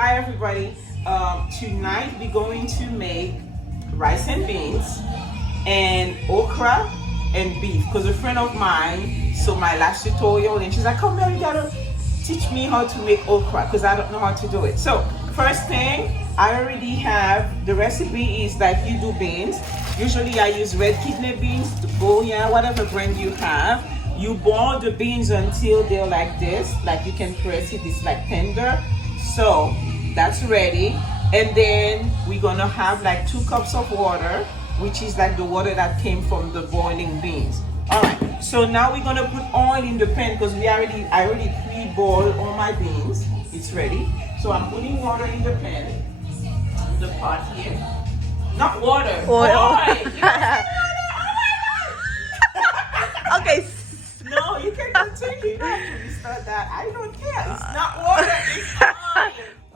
Hi everybody. Tonight we're going to make rice and beans and okra and beef because a friend of mine saw my last tutorial and she's like, come here, you gotta teach me how to make okra because I don't know how to do it. So first thing, I already have the recipe is like you do beans. Usually I use red kidney beans, Goya, whatever brand you have. You boil the beans until they're like this, like you can press it, it's like tender. So that's ready. And then we're gonna have like 2 cups of water, which is like the water that came from the boiling beans. All right, so now we're gonna put oil in the pan because I already pre-boiled all my beans. It's ready. So I'm putting water in the pan, the pot here. Not water, oil. Okay. No, you can continue. You don't have to restart that. I don't care. It's not water, it's oil.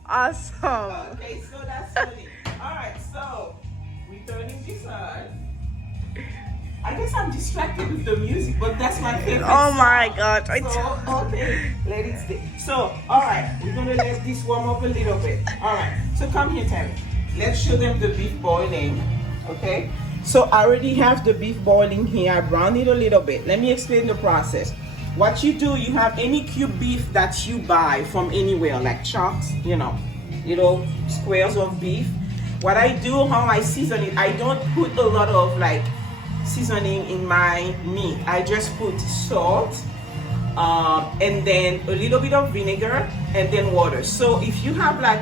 Awesome. Okay, so that's funny. Alright, so we're turning this on. I guess I'm distracted with the music, but that's my favorite Oh my song. God. So, okay, let it stay. So, alright, we're gonna let this warm up a little bit. Alright, so come here, Tammy. Let's show them the beef boiling. Okay? So I already have the beef boiling here. I browned it a little bit. Let me explain the process. What you do, you have any cube beef that you buy from anywhere, like chunks, you know, little squares of beef. What I do, how I season it, I don't put a lot of like seasoning in my meat. I just put salt and then a little bit of vinegar and then water. So if you have like,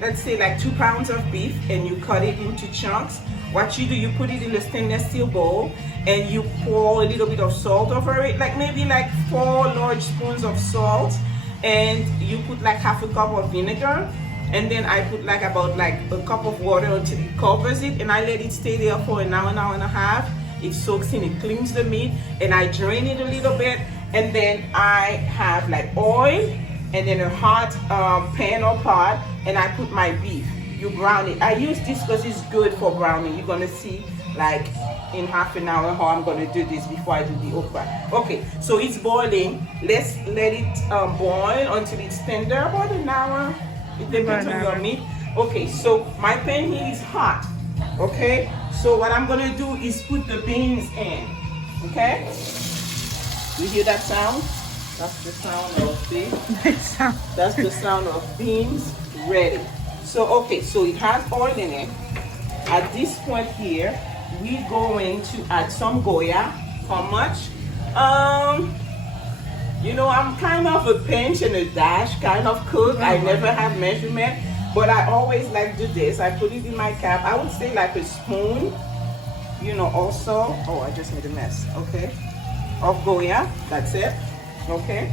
let's say like 2 pounds of beef and you cut it into chunks, what you do, you put it in a stainless steel bowl and you pour a little bit of salt over it, like maybe like 4 large spoons of salt, and you put like half a cup of vinegar, and then I put like about like a cup of water until it covers it, and I let it stay there for an hour and a half. It soaks in, it cleans the meat, and I drain it a little bit, and then I have like oil and then a hot pan or pot, and I put my beef. You brown it. I use this because it's good for browning. You're gonna see like in half an hour how I'm gonna do this before I do the okra. Okay, so it's boiling. Let's let it boil until it's tender, about an hour. It depends on your meat. Okay, so my pan here is hot. Okay, so what I'm gonna do is put the beans in. Okay, you hear that sound? That's the sound of beef. That's the sound of beans ready. So okay, so it has oil in it. At this point here, we're going to add some Goya. How much? You know, I'm kind of a pinch and a dash kind of cook. I never have measurement, but I always like to do this. I put it in my cap. I would say like a spoon, you know, also. Oh, I just made a mess. Okay. Of Goya. That's it. Okay.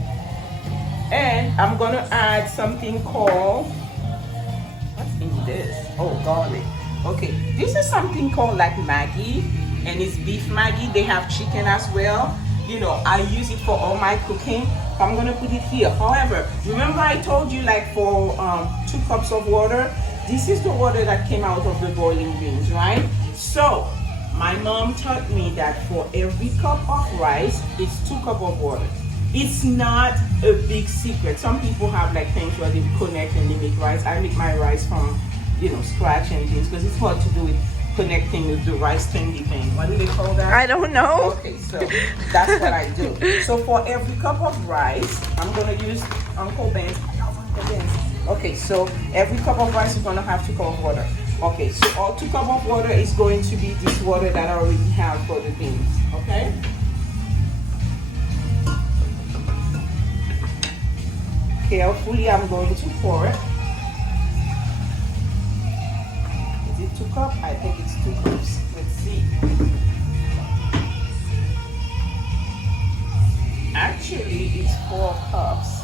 And I'm gonna add something called, what's in this? Oh, garlic. Okay, this is something called like Maggi, and it's beef Maggi. They have chicken as well. You know, I use it for all my cooking. I'm gonna put it here. However, remember I told you like for 2 cups of water, this is the water that came out of the boiling beans, right? So my mom taught me that for every cup of rice, it's 2 cups of water. It's not a big secret. Some people have like things where they connect and they make rice. I make my rice from, you know, scratch and things because it's hard to do it connecting with the rice thingy thing. What do they call that? I don't know. Okay, so that's what I do. So for every cup of rice, I'm gonna use Uncle Ben's. Okay, so every cup of rice is gonna have 2 cups of water. Okay, so all 2 cups of water is going to be this water that I already have for the beans. Okay. Carefully, I'm going to pour it. Is it 2 cups? I think it's 2 cups. Let's see. Actually, it's 4 cups.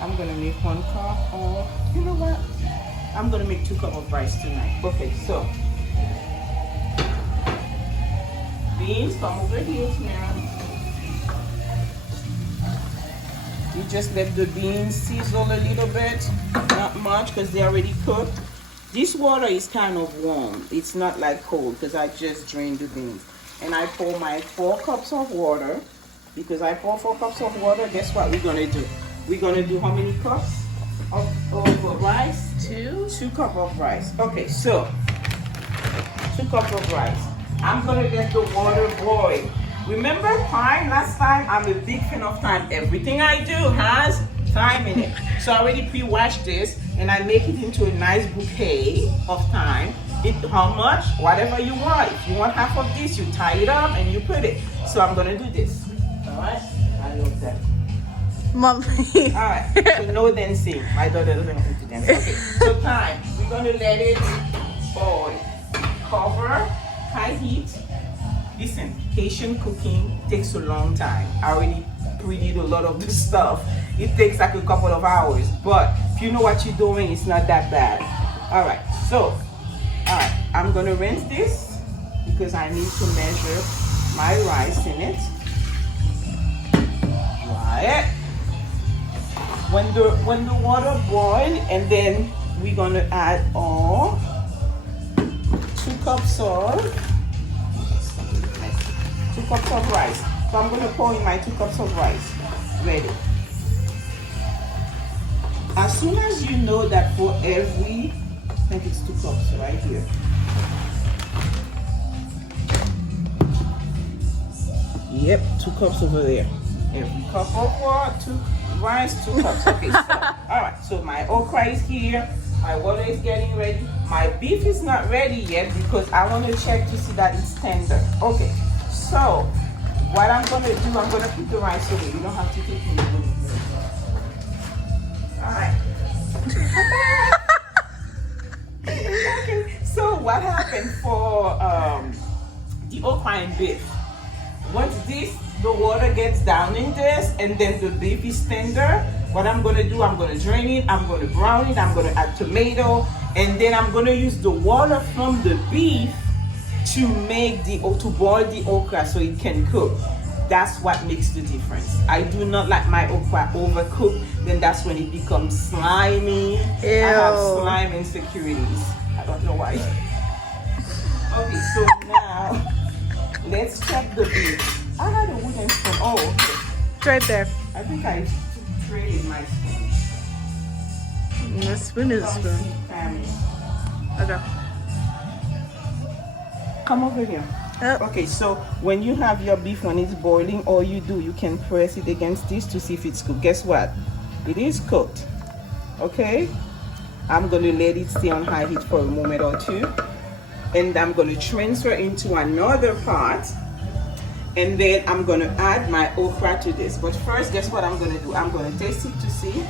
I'm gonna make 1 cup, or you know what? I'm gonna make 2 cups of rice tonight. Okay, so beans, come over here, Tamara. You just let the beans sizzle a little bit, not much because they're already cooked. This water is kind of warm. It's not like cold because I just drained the beans. And I pour my 4 cups of water. Because I pour 4 cups of water, guess what we're gonna do? We're gonna do how many cups 2 cups of rice. Okay, so 2 cups of rice. I'm gonna let the water boil. Remember time last time? I'm a big fan of time. Everything I do has time in it. So I already pre-washed this and I make it into a nice bouquet of thyme. It how much? Whatever you want. If you want half of this, you tie it up and you put it. So I'm gonna do this. Alright? I love that. Mommy. Alright, so no dancing. My daughter doesn't want to dance. Okay, so thyme. We're gonna let it boil. Cover, high heat. Listen, Haitian cooking takes a long time. I already pre-did a lot of this stuff. It takes like a couple of hours, but if you know what you're doing, it's not that bad. Alright, so I'm gonna rinse this because I need to measure my rice in it. Dry it. When the water boils, and then we're gonna add all 2 cups of 2 cups of rice. So I'm gonna pour in my 2 cups of rice. Ready. As soon as you know that for every, I think it's 2 cups right here. Yep, 2 cups over there. Every cup of water, 2 rice, 2 cups. Okay, so alright, so my okra is here, my water is getting ready. My beef is not ready yet because I want to check to see that it's tender. Okay, so what I'm gonna do, I'm gonna put the rice away. You don't have to take it. Alright. Okay, so what happened for the okra and beef? Once the water gets down in this and then the beef is tender, what I'm gonna do, I'm gonna drain it, I'm gonna brown it, I'm gonna add tomato, and then I'm gonna use the water from the beef to boil the okra so it can cook. That's what makes the difference. I do not like my okra overcooked, then that's when it becomes slimy. Ew. I have slime insecurities. I don't know why. Okay, so now let's check the beef. I had a wooden spoon. Oh, okay. It's right there. I think I traded my spoon. The spoon is a spoon. Family. Okay. Come over here. Yep. Okay, so when you have your beef, when it's boiling, all you do, you can press it against this to see if it's cooked. Guess what? It is cooked. Okay? I'm going to let it stay on high heat for a moment or two. And I'm going to transfer into another pot. And then I'm going to add my okra to this. But first, guess what I'm going to do? I'm going to taste it to see.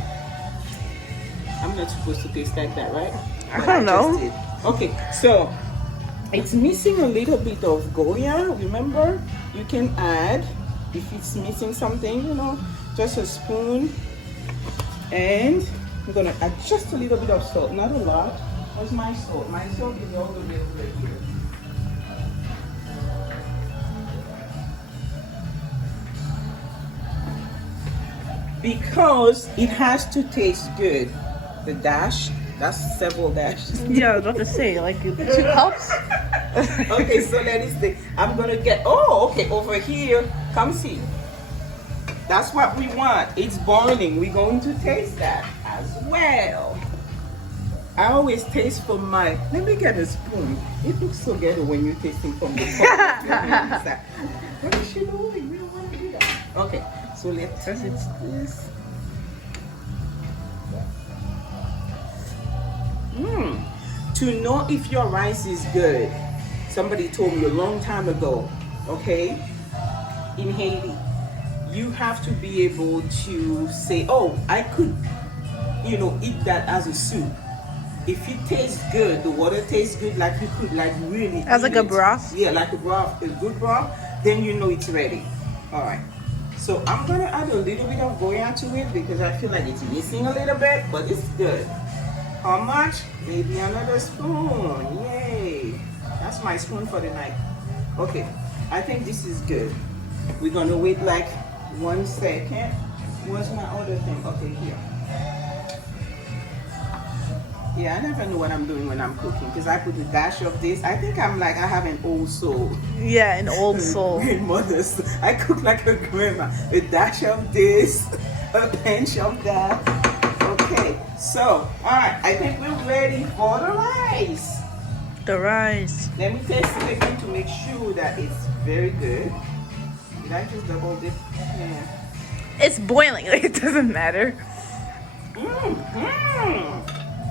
I'm not supposed to taste like that, right? I don't know. Just did. Okay, so it's missing a little bit of Goya. Remember, you can add, if it's missing something, you know, just a spoon. And I'm going to add just a little bit of salt, not a lot. Where's my salt? My salt is all the way over here. Because it has to taste good. The dash, that's several dashes. Yeah, I was about to say, like 2 cups. Okay, so let me see. I'm gonna get, okay, over here. Come see. That's what we want. It's boiling. We're going to taste that as well. I always taste from my, let me get a spoon. It looks so good when you're tasting from the phone. What is she doing? We don't want to do that. Okay, so let's test this. To know if your rice is good, somebody told me a long time ago, okay, in Haiti, you have to be able to say, oh, I could, eat that as a soup. If it tastes good, the water tastes good, like you could really As like a it. broth? Yeah, like a broth, a good broth, then you know it's ready. All right. So I'm gonna add a little bit of Goya to it because I feel like it's missing a little bit, but it's good. How much? Maybe another spoon. Yay. That's my spoon for the night. Okay, I think this is good. We're gonna wait like 1 second. Where's my other thing? Okay, here. Yeah, I never know what I'm doing when I'm cooking because I put a dash of this. I think I have an old soul. Yeah, an old soul. Grandmother's. I cook like a grandma. A dash of this, a pinch of that. Okay. Okay, so all right, I think we're ready for the rice. The rice. Let me taste it again to make sure that it's very good. Did I just double dip? Yeah. It's boiling. Like it doesn't matter.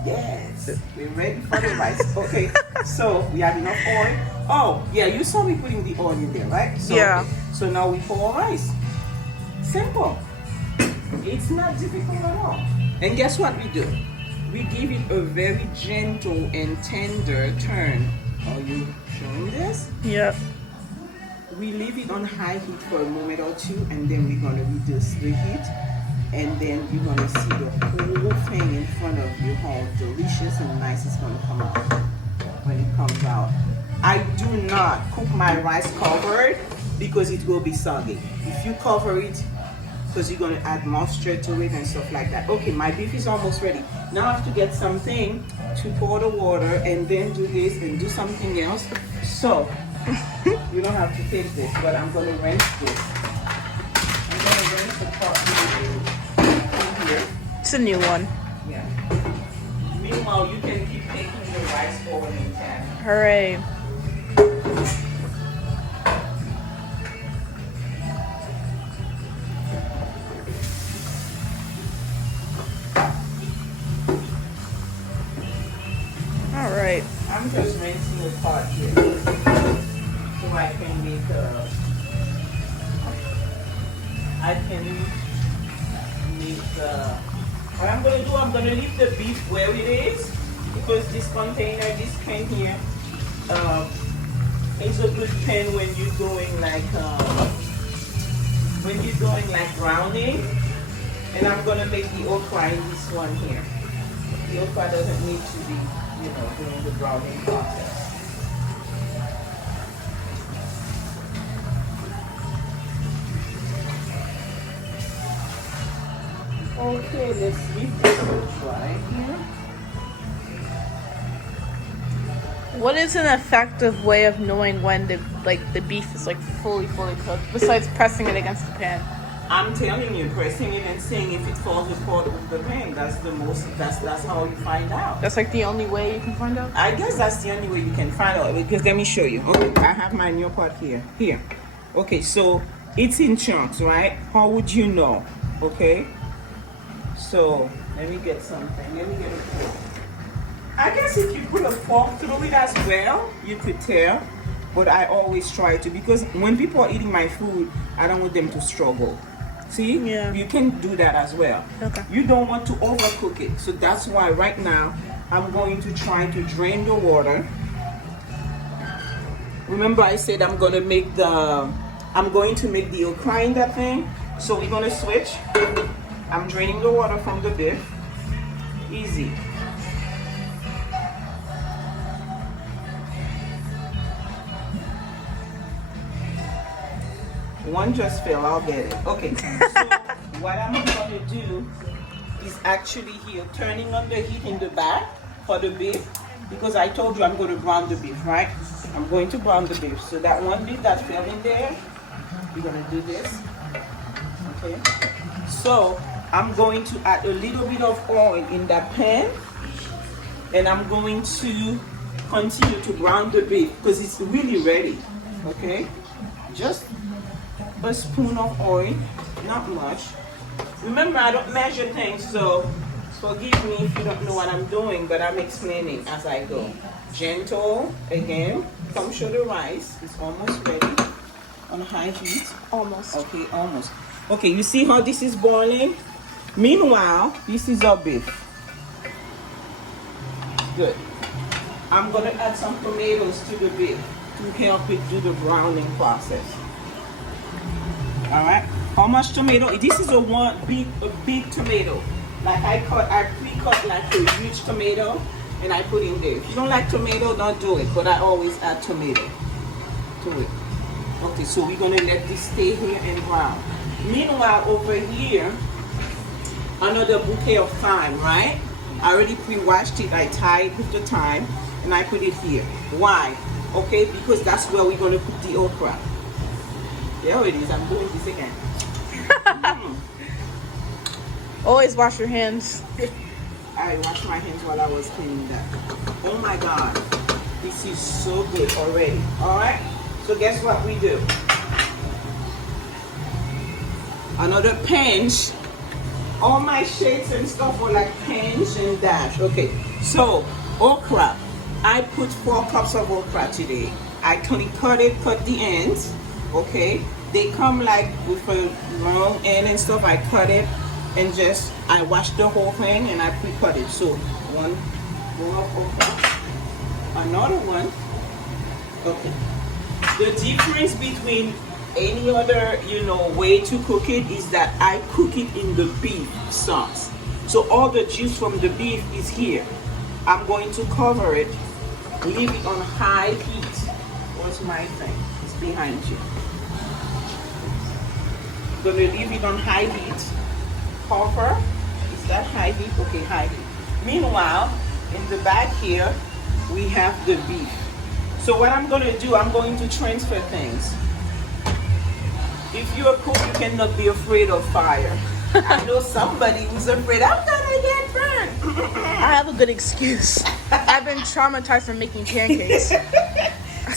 Yes, we're ready for the rice. Okay, so we have enough oil. Oh, yeah, you saw me putting the oil in there, right? So, Yeah. okay, so now we pour rice. Simple. It's not difficult at all. And guess what we do? We give it a very gentle and tender turn. Are you showing this? Yep. We leave it on high heat for a moment or two, and then we're gonna reduce the heat, and then you're gonna see the whole thing in front of you, how delicious and nice it's gonna come out when it comes out. I do not cook my rice covered because it will be soggy. If you cover it, because you're gonna add moisture to it and stuff like that. Okay, my beef is almost ready. Now I have to get something to pour the water and then do this and do something else. So you don't have to take this, but I'm gonna rinse this. I'm gonna rinse the pot in here. It's a new one. Yeah. Meanwhile, you can keep taking the rice forward in time. Hooray. All right. I'm just rinsing the pot here so I can make what I'm gonna do, I'm gonna leave the beef where it is because this container, this can here, is a good pan when you're doing like browning. And I'm gonna make the okra in this one here. The okra doesn't need to be, during the browning process. Okay, let's leave this dry here. What is an effective way of knowing when the beef is like fully cooked besides pressing it against the pan? I'm telling you, pressing it and seeing if it falls apart with the pan. That's how you find out. That's like the only way you can find out? I guess that's the only way you can find out. Because let me show you. Okay, I have my new pot here. Here. Okay, so it's in chunks, right? How would you know? Okay. So let me get something. Let me get a fork. I guess if you put a fork through it as well, you could tell. But I always try to, because when people are eating my food, I don't want them to struggle. See? Yeah. You can do that as well. Okay. You don't want to overcook it. So that's why right now I'm going to try to drain the water. Remember I said I'm going to make the okra in that thing. So we're going to switch. I'm draining the water from the beef. Easy. One just fell, I'll get it. Okay, so what I'm going to do is actually here turning on the heat in the back for the beef, because I told you I'm going to brown the beef, right? I'm going to brown the beef. So that one beef that fell in there, we're going to do this. Okay, so I'm going to add a little bit of oil in that pan, and I'm going to continue to brown the beef because it's really ready. Okay, just a spoon of oil, not much. Remember, I don't measure things, so forgive me if you don't know what I'm doing, but I'm explaining as I go. Gentle, again, come show the rice. It's almost ready on high heat. Almost. Okay, almost. Okay, you see how this is boiling? Meanwhile, this is our beef. Good. I'm gonna add some tomatoes to the beef to help it do the browning process. All right. How much tomato? This is a big tomato. Like I pre-cut like a huge tomato, and I put in there. If you don't like tomato, don't do it. But I always add tomato to it. Okay, so we're gonna let this stay here and brown. Meanwhile, over here, another bouquet of thyme, right? I already pre-washed it. I tied with the thyme, and I put it here. Why? Okay, because that's where we're gonna put the okra. There it is. I'm doing this again. Always wash your hands. I washed my hands while I was cleaning that. Oh my God, this is so good already. All right, so guess what we do? Another pinch. All my shades and stuff were like pinch and dash. Okay, so okra. I put 4 cups of okra today. I cut the ends. Okay, they come like with a long end and stuff. I cut it and I wash the whole thing and I pre-cut it. So one of okra, another one. Okay, the difference between any other way to cook it is that I cook it in the beef sauce. So all the juice from the beef is here. I'm going to cover it, leave it on high heat. What's my thing? It's behind you. I'm gonna leave it on high heat. Cover. Is that high heat? Okay, high heat. Meanwhile, in the back here, we have the beef. So what I'm gonna do, I'm going to transfer things. If you're a cook, you cannot be afraid of fire. I know somebody who's afraid, I'm gonna get burned. I have a good excuse. I've been traumatized from making pancakes.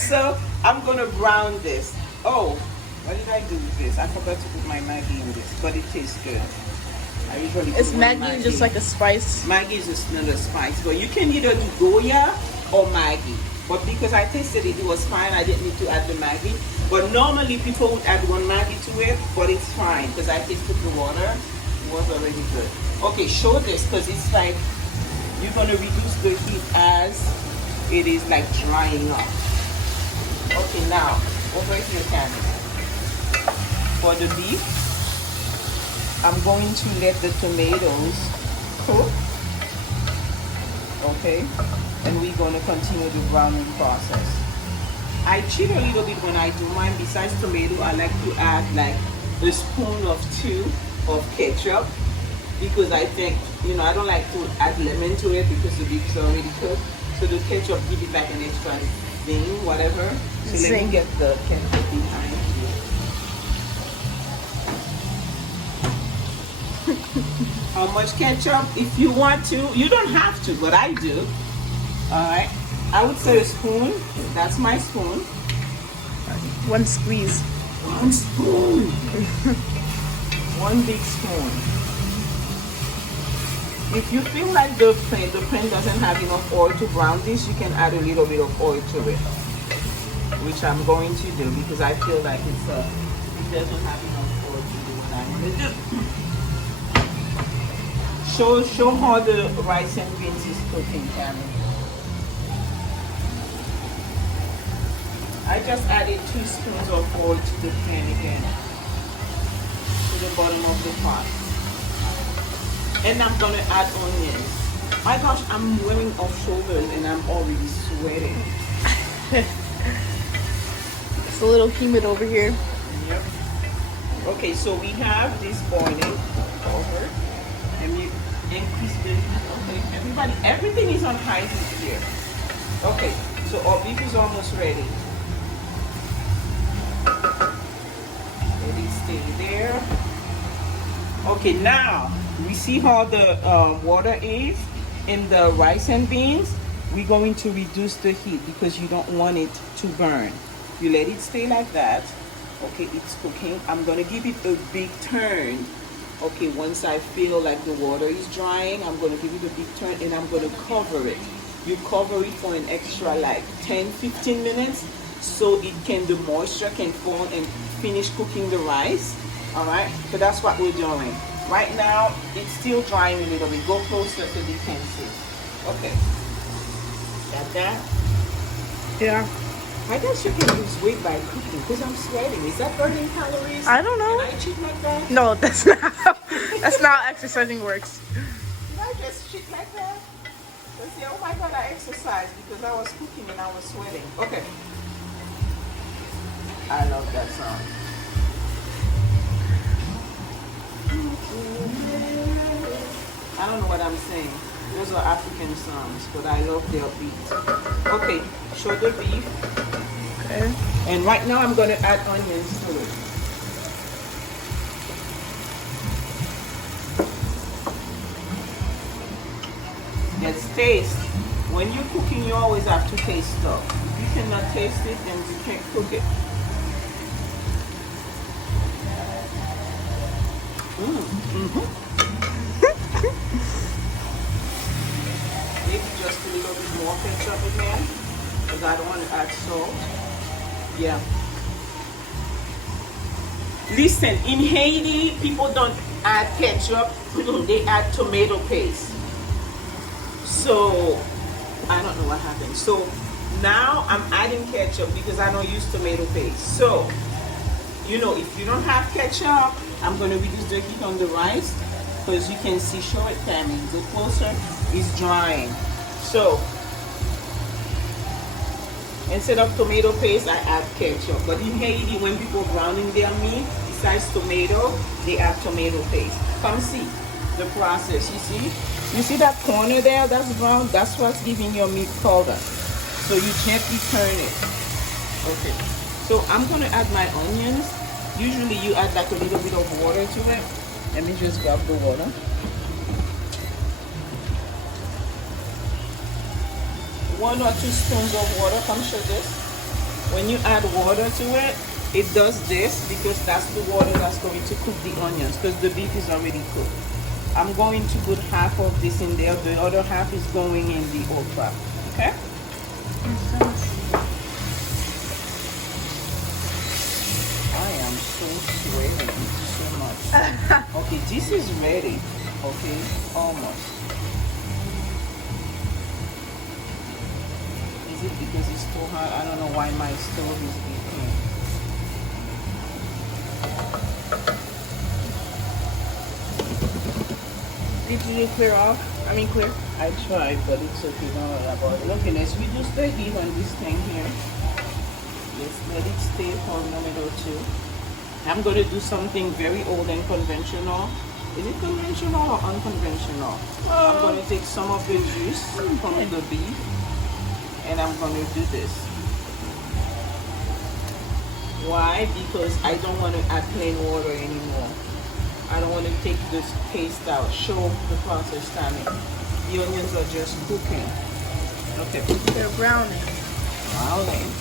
So I'm gonna brown this. Oh, what did I do with this? I forgot to put my Maggi in this, but it tastes good. I usually put Is Maggi just like a spice? Maggi is just not a spice, but you can either do Goya or Maggi. But because I tasted it, it was fine. I didn't need to add the Maggi. But normally people would add 1 Maggi to it, but it's fine because I tasted the water. It was already good. Okay, show this because it's like you're gonna reduce the heat as it is like drying up. Okay, now over here, Tammy. For the beef, I'm going to let the tomatoes cook. Okay, and we're going to continue the browning process. I cheat a little bit when I do mine. Besides tomato, I like to add like a spoon of 2 of ketchup because I think, I don't like to add lemon to it because the beef is already cooked. So the ketchup give it like an extra thing, whatever. So let me get the ketchup behind you. How much ketchup? If you want to, you don't have to, but I do. All right. I would say a spoon. That's my spoon. 1 squeeze. 1 spoon. 1 big spoon. If you feel like the pan doesn't have enough oil to brown this, you can add a little bit of oil to it, which I'm going to do because I feel like it doesn't have enough oil to do what I'm going to do. Show how the rice and beans is cooking, Tammy. I just added 2 spoons of oil to the pan again, to the bottom of the pot. And I'm gonna add onions. My gosh, I'm wearing off shoulders and I'm already sweating. It's a little humid over here. Yep. Okay, so we have this boiling over. And we increase the heat. Okay, everything is on high heat here. Okay, so our beef is almost ready. Let it stay there. Okay, now we see how the water is in the rice and beans. We're going to reduce the heat because you don't want it to burn. You let it stay like that. Okay, it's cooking. I'm gonna give it a big turn. Okay, once I feel like the water is drying, I'm gonna give it a big turn and I'm gonna cover it. You cover it for an extra like 10-15 minutes so the moisture can fall and finish cooking the rice. All right, so that's what we're doing. Right now, it's still drying a little bit. Go closer so they can see. Okay. Got that? Yeah. I guess you can lose weight by cooking because I'm sweating. Is that burning calories? I don't know. Can I cheat like that? No, that's not how exercising works. Did I just cheat like that? Let's say, oh my God, I exercised because I was cooking and I was sweating. Okay. I love that song. I don't know what I'm saying. Those are African songs, but I love their beat. Okay, shoulder beef. Okay. And right now I'm going to add onions to it. Yes, taste. When you're cooking, you always have to taste stuff. If you cannot taste it, then you can't cook it. Maybe just a little bit more ketchup again, because I don't want to add salt. Yeah. Listen, in Haiti, people don't add ketchup, they add tomato paste. So, I don't know what happened. So, now I'm adding ketchup because I don't use tomato paste. So, you know, if you don't have ketchup, I'm going to reduce the heat on the rice because you can see, show it, Tammy, the closer, it's drying. So, instead of tomato paste, I add ketchup. But in Haiti, when people browning their meat, besides tomato, they add tomato paste. Come see the process, you see? You see that corner there that's brown? That's what's giving your meat color. So you gently turn it. Okay. So I'm gonna add my onions. Usually you add like a little bit of water to it. Let me just grab the water. 1 or 2 spoons of water. Come show this. When you add water to it, it does this because that's the water that's going to cook the onions because the beef is already cooked. I'm going to put half of this in there. The other half is going in the okra. Okay? I am so sweating so much. Okay, this is ready. Okay, almost. Is it because it's too hot? I don't know why my stove is beeping. Did you clear off? I mean clear. I tried, but it's okay. Don't worry about it. Okay, let's reduce the heat on this thing here. Let's let it stay for a minute or two. I'm going to do something very old and conventional. Is it conventional or unconventional? I'm going to take some of the juice from the beef and I'm going to do this. Why? Because I don't want to add plain water anymore. I don't want to take this paste out. Show the process, Tammy. The onions are just cooking. Okay. They're browning. Browning.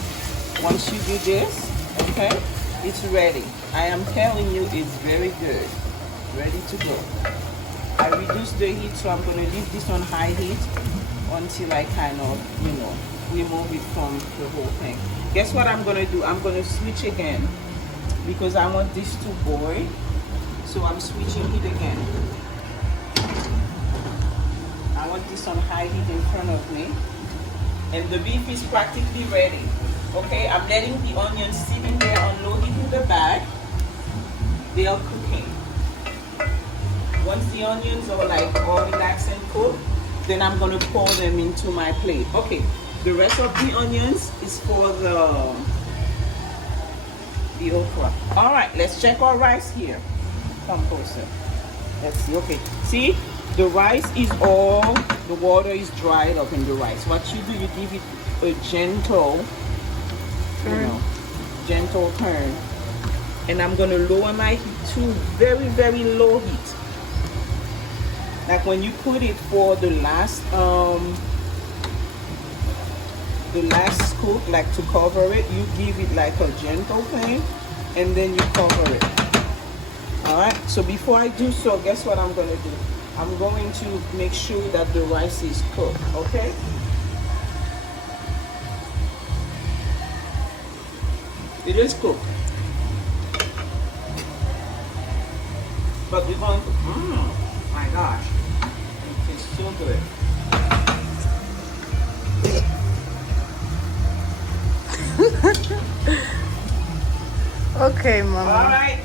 Once you do this, okay, it's ready. I am telling you, it's very good. Ready to go. I reduced the heat, so I'm going to leave this on high heat until I kind of, you know, remove it from the whole thing. Guess what I'm going to do? I'm going to switch again because I want this to boil. So I'm switching it again. I want this on high heat in front of me. And the beef is practically ready. Okay, I'm letting the onions sit in there on low heat in the bag. They are cooking. Once the onions are like all relaxed and cooked, then I'm gonna pour them into my plate. Okay, the rest of the onions is for the okra. All right, let's check our rice here. Come closer. Let's see. Okay, see, the rice is all, the water is dried up in the rice. What you do, you give it a gentle, gentle turn. And I'm gonna lower my heat to very, very low heat. Like when you put it for the last scoop, like to cover it, you give it like a gentle thing, and then you cover it. All right, so before I do so, guess what I'm gonna do? I'm going to make sure that the rice is cooked, okay? It is cooked. But we're going to, my gosh, it tastes so good. Okay, Mama. All right.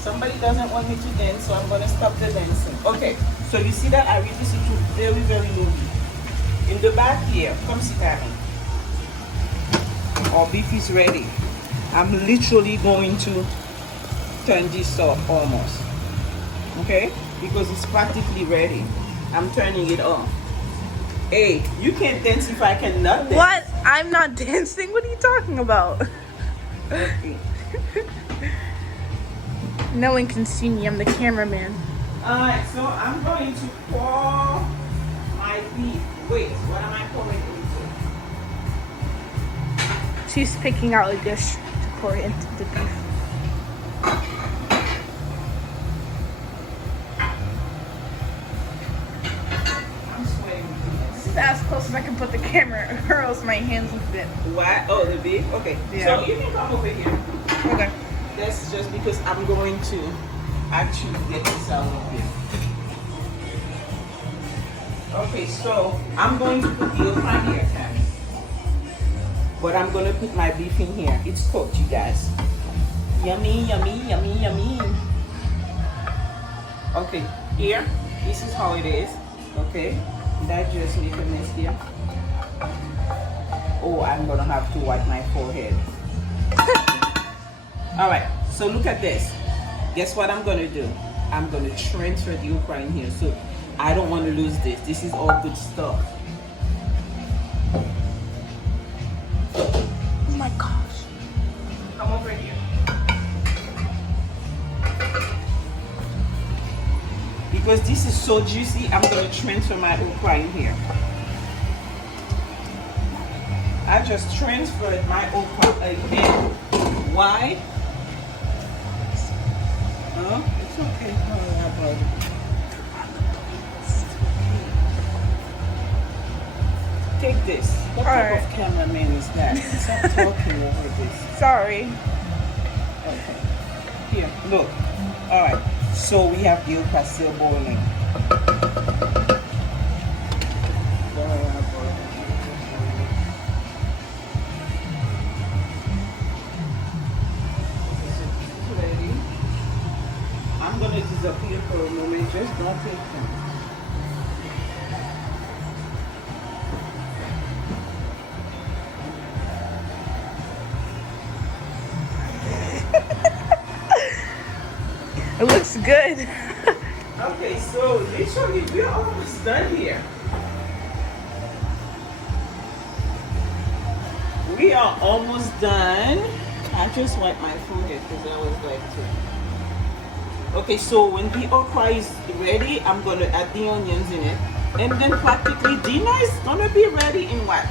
Somebody doesn't want me to dance, so I'm going to stop the dancing. Okay, so you see that I reduce it to very, very low heat. In the back here, come sit down. Our beef is ready. I'm literally going to turn this off almost. Okay? Because it's practically ready. I'm turning it off. Hey, you can't dance if I cannot dance. What? I'm not dancing. What are you talking about? Okay. No one can see me. I'm the cameraman. Alright, so I'm going to pour my beef Wait, what am I pouring into? She's picking out a dish to pour into the beef. I'm sweating. This is as close as I can put the camera, or else my hands will fit. What? Oh, the beef? Okay. Yeah. So you can come over here. Okay. That's just because I'm going to actually get this out of here. Okay, so I'm going to put the okra here, Tammy. But I'm going to put my beef in here. It's cooked, you guys. Yummy, yummy, yummy, yummy. Okay, here, this is how it is. Okay, that just make a mess here. Oh, I'm going to have to wipe my forehead. All right, so look at this. Guess what I'm going to do? I'm going to transfer the okra in here. So I don't want to lose this. This is all good stuff. Oh my gosh. Come over here. Because this is so juicy, I'm going to transfer my okra in here. I just transferred my okra again. Why? Huh? It's okay. Don't worry about it. Take this. What type of cameraman is that? Stop talking over this. Sorry. Okay. Here, look. All right. So we have the okra still boiling. Ready? I'm gonna disappear for a moment. Just don't take them. It looks good. Okay, so literally we're almost done here. We are almost done. I just wiped my forehead because I was like, okay, so when the okra is ready, I'm gonna add the onions in it, and then practically dinner is gonna be ready in what?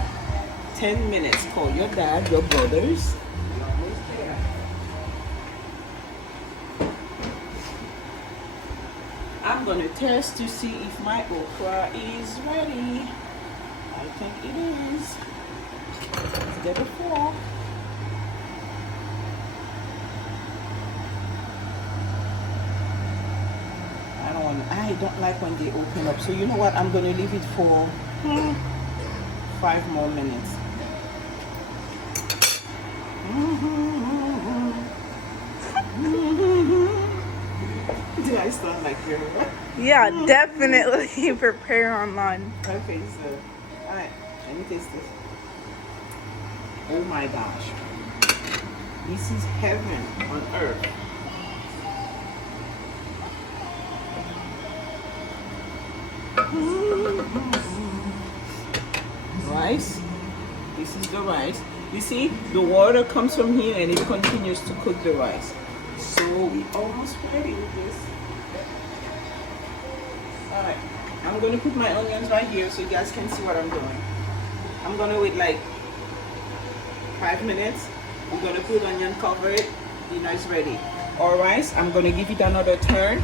10 minutes. Call your dad, your brothers. We're almost there. I'm gonna test to see if my okra is ready. I think it is. Let's get a fork. I don't like when they open up. So you know what? I'm gonna leave it for 5 more minutes. Did I sound like you? Yeah, definitely prepare online. Okay, so alright, let me taste this. Oh my gosh. This is heaven on earth. Rice. This is the rice. You see, the water comes from here and it continues to cook the rice. So we almost ready with this. Alright, I'm going to put my onions right here so you guys can see what I'm doing. I'm going to wait like 5 minutes. We're going to put onion, cover it. Dinner is ready. Our rice, I'm going to give it another turn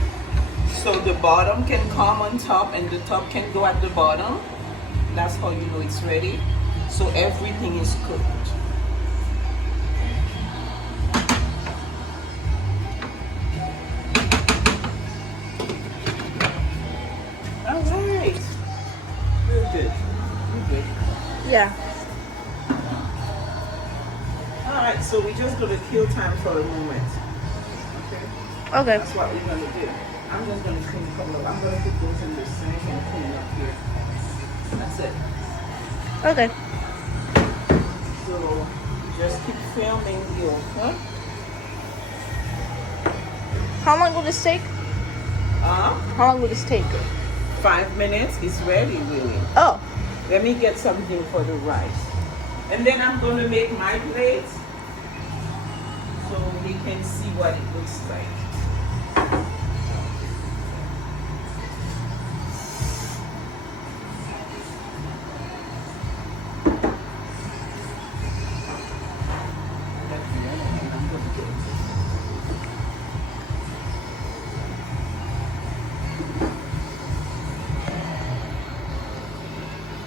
so the bottom can come on top and the top can go at the bottom. That's how you know it's ready. So everything is cooked. All right. We're good. We're good. Yeah. All right. So we're just gonna kill time for a moment. Okay. Okay. That's what we're gonna do. I'm just gonna clean a couple of. I'm gonna put those in the sink and clean up here. That's it. Okay. So just keep filming the okra. How long will this take? How long will this take? 5 minutes. It's ready, really. Oh. Let me get something for the rice. And then I'm going to make my plate so we can see what it looks like.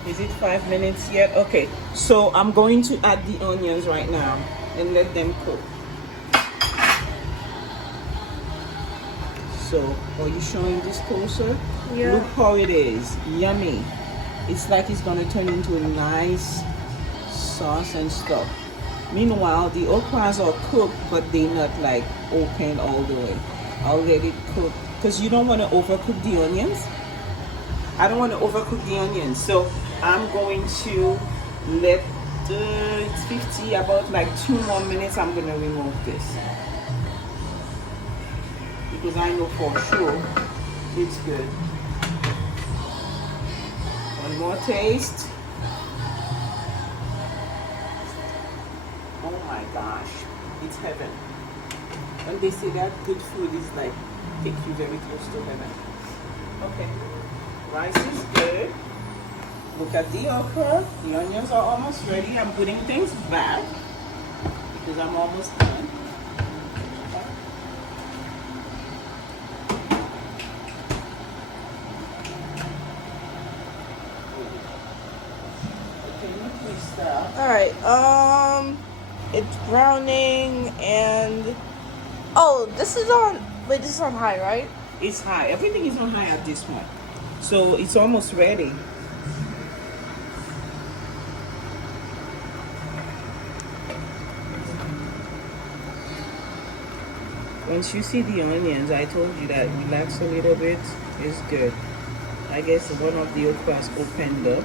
Is it 5 minutes yet? Okay, so I'm going to add the onions right now and let them cook. So, are you showing this closer? Yeah. Look how it is. Yummy. It's like it's gonna turn into a nice sauce and stuff. Meanwhile, the okras are cooked, but they're not like open all the way. I'll let it cook because you don't want to overcook the onions. I don't want to overcook the onions, so I'm going to let it's 50, about like 2 more minutes. I'm gonna remove this because I know for sure it's good. One more taste. Oh my gosh, it's heaven. When they say that good food is like take you very close to heaven. Okay, rice is good. Look at the okra. The onions are almost ready. I'm putting things back because I'm almost done. Okay, let me start. All right. It's browning and this is on. Wait, this is on high, right? It's high. Everything is on high at this point. So it's almost ready. Once you see the onions, I told you that relax a little bit is good. I guess one of the okras opened up.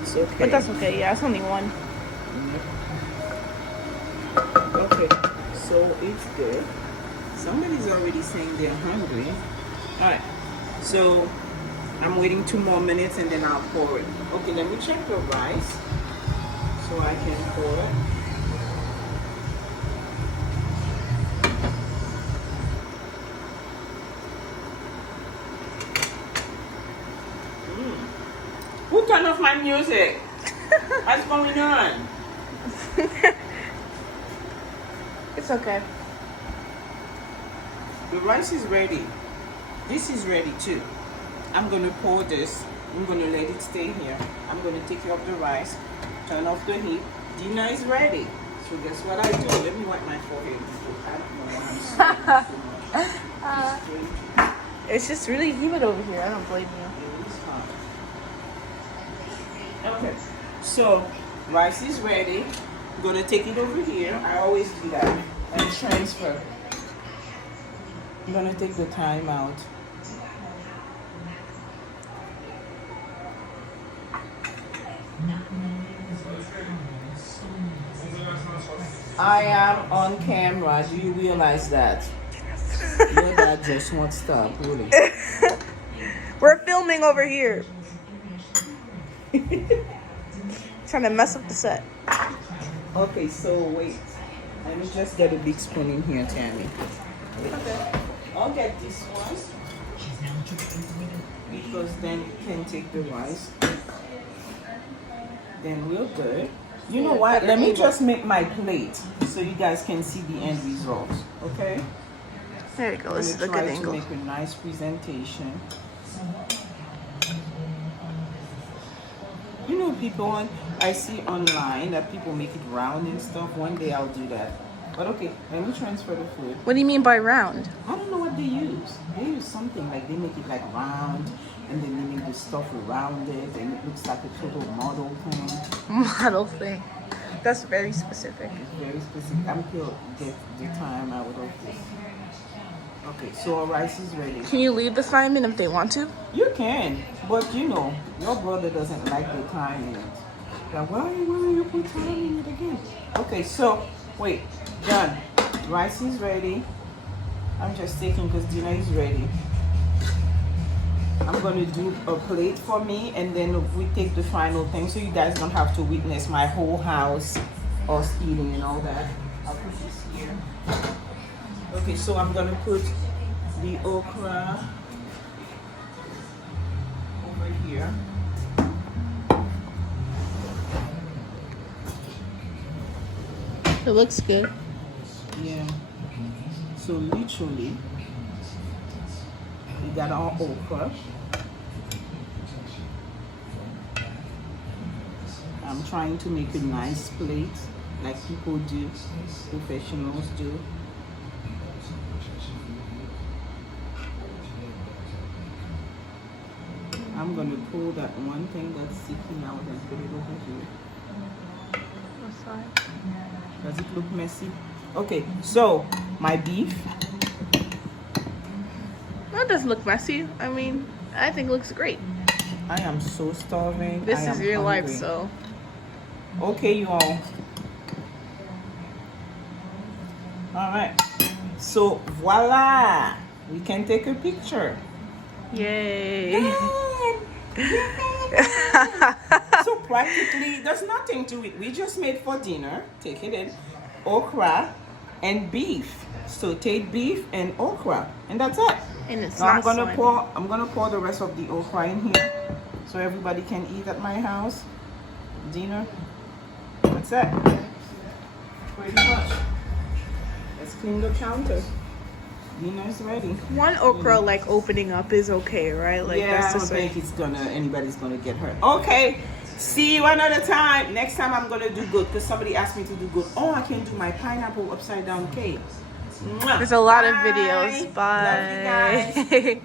It's okay. But that's okay. Yeah, it's only one. Okay, so it's good. Somebody's already saying they're hungry. Alright, so I'm waiting 2 more minutes and then I'll pour it. Okay, let me check the rice so I can pour it. Who turned off my music? What's going on? It's okay. The rice is ready. This is ready too. I'm gonna pour this. I'm gonna let it stay here. I'm gonna take off the rice, turn off the heat. Dinner is ready. So guess what I do? Let me wipe my forehead because I don't know why I'm sweating. It's just really humid over here. I don't blame you. It is hot. Okay, so rice is ready. I'm gonna take it over here. I always do that and transfer. I'm gonna take the time out. I am on camera. Do you realize that? Your dad just won't stop, really. We're filming over here. Trying to mess up the set. Okay, so wait. Let me just get a big spoon in here, Tammy. Okay. I'll get this one because then you can take the rice. Then we're good. You know what? Let me just make my plate so you guys can see the end result. Okay? There you go. This is a good try to angle. make a nice presentation. You know, people I see online that people make it round and stuff. One day I'll do that. But okay, let me transfer the food. What do you mean by round? I don't know what they use. They use something like they make it like round and then they make the stuff around it and it looks like a total model thing. Model thing. That's very specific. It's very specific. I'm going to get the time out of this. Okay, so our rice is ready. Can you leave the thyme in if they want to? You can, but you know, your brother doesn't like the thyme in it. Like, why will you put thyme in it again? Okay, so, wait, done. Rice is ready. I'm just taking because dinner is ready. I'm going to do a plate for me and then we take the final thing so you guys don't have to witness my whole house, us eating and all that. I'll put this here. Okay, so I'm going to put the okra over here. It looks good. Yeah. So literally, we got our okra. I'm trying to make a nice plate like people do, professionals do. I'm gonna pull that one thing that's sticking out and put it over here. What side? Does it look messy? Okay, so my beef. That doesn't look messy. I mean, I think it looks great. I am so starving. This I is am real life, hungry. so. Okay, you all. All right. So voila, we can take a picture. Yay. So practically, there's nothing to it. We just made for dinner. Take it in, okra and beef. Sauteed beef and okra, and that's it. And it's Now not slimy. I'm gonna pour the rest of the okra in here, so everybody can eat at my house. Dinner. That's it. Pretty much. Let's clean the counter. Dinner is ready. One okra like opening up is okay, right? Like Yeah, that's I just don't like, think anybody's gonna get hurt. Okay, see you another time. Next time I'm gonna do good because somebody asked me to do good. Oh, I can do my pineapple upside down cake. Mwah. there's a lot of Bye. videos. Bye. Love you guys.